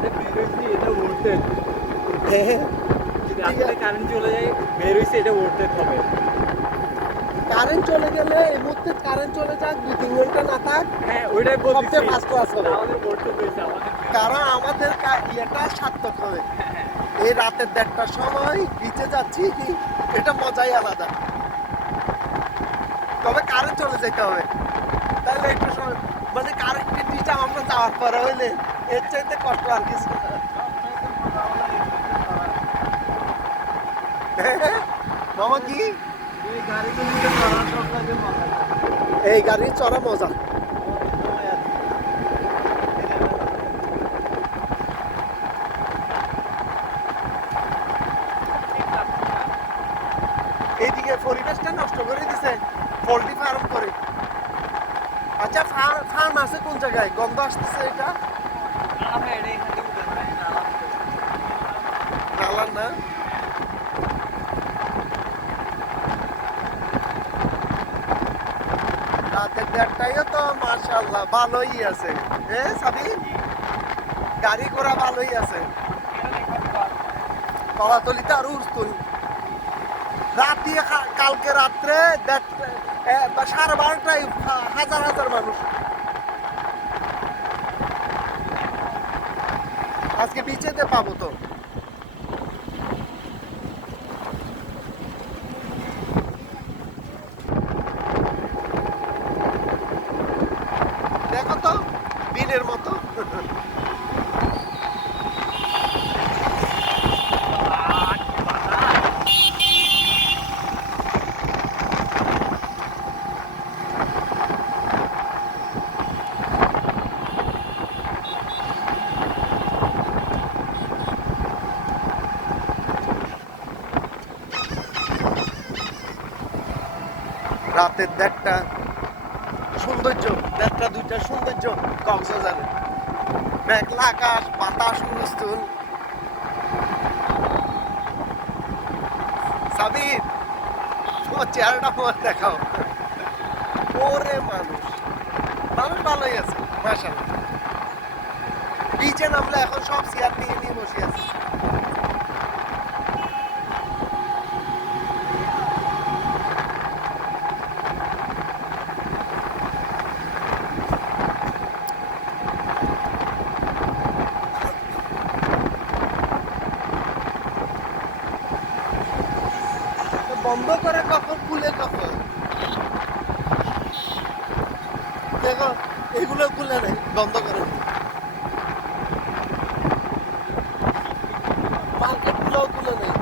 এই কারণ আমাদের ইয়েটা সার্থক হবে। এই রাতের দেড়টার সময় বিচে যাচ্ছি, এটা মজাই আলাদা। তবে কারেন্ট চলে যেতে হবে। তাহলে একটু সময় মানে কারেন্টের নিচে আমরা যাওয়ার পরে হইলে এর চাইতে কষ্ট আর কিছু কি? এই গাড়ি চলে চলার সব লাগে মজা। এই গাড়ি চড়া মজা এইদিকে পরিবেশটা নষ্ট করে দিছে, পোল্ট্রি ফার্ম করে। আচ্ছা ফার্ম আছে কোন জায়গায়? গন্ধ আসতেছে এটা? না রাতের দেড়টাইও তো মাশাল্লাহ ভালোই আছে। এ, সাবি? গাড়ি ঘোড়া ভালোই আছে। কলাতলিতে আরও উঠতুন রাতে কালকে রাত্রে সাড়ে বারোটায় হাজার হাজার মানুষ। আজকে বিচেতে পাবো তো। দেখো তো বিলের মতো। রাতের দেড়টা সৌন্দর্য, দেড়টা, দুইটা সৌন্দর্য কক্সবাজারে। মেঘলা আকাশ বাতাস, হুলস্থুল। সাবির, তোমার চেহারাটা আমার দেখাও। ওরে মানুষ। মানুষ ভালোই আছে, মাশাআল্লাহ। বিচে নামলে এখন সব চেয়ার নিয়ে নিয়ে বসে আছে। বন্ধ করে কখন খুলে কখন? দেখো, এগুলো খুলে নেই, বন্ধ করে মার্কেট গুলোও খুলে নেই।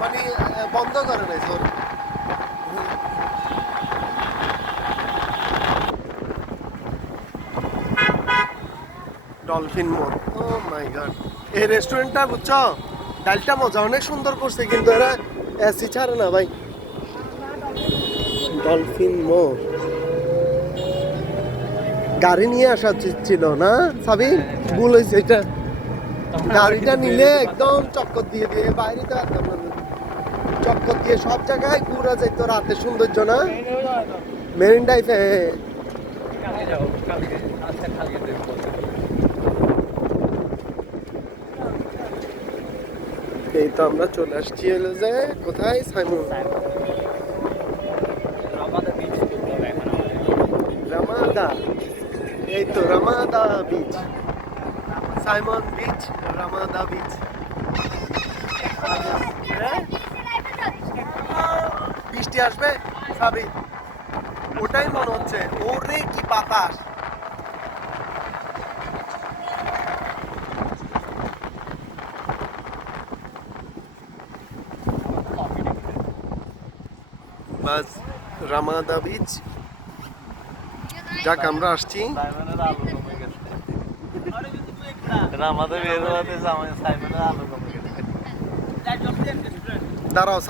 মানে বন্ধ করে নেই সরি ডলফিন মোড় ও মাই গড এই রেস্টুরেন্টটা বুঝছ? ডালটা মজা, অনেক সুন্দর করছে, কিন্তু এরা এসি ছাড়ে না ভাই ডলফিন মোড় গাড়ি নিয়ে আসা ছিল না সাবি ভুল হয়েছে এটা গাড়িটা নিলে একদম চক্কর দিয়ে দিয়ে বাইরে তো একদম। চক্কর দিয়ে সব জায়গায় ঘুরা যাইতো রাতে সৌন্দর্য না মেরিন ড্রাইভে কালকে যাব কালকে আজকে কালকে দেখব এই তো আমরা চলে আসছি হলো যে কোথায় সাইমন রামাদা এই তো Ramada beach Simon beach Ramada beach বৃষ্টি আসবে? সাবি ওটাই মনে হচ্ছে। ওরে কি বাতাস। বাস রামাদা বিচ। যাক আমরা আসছি। দাঁড়াও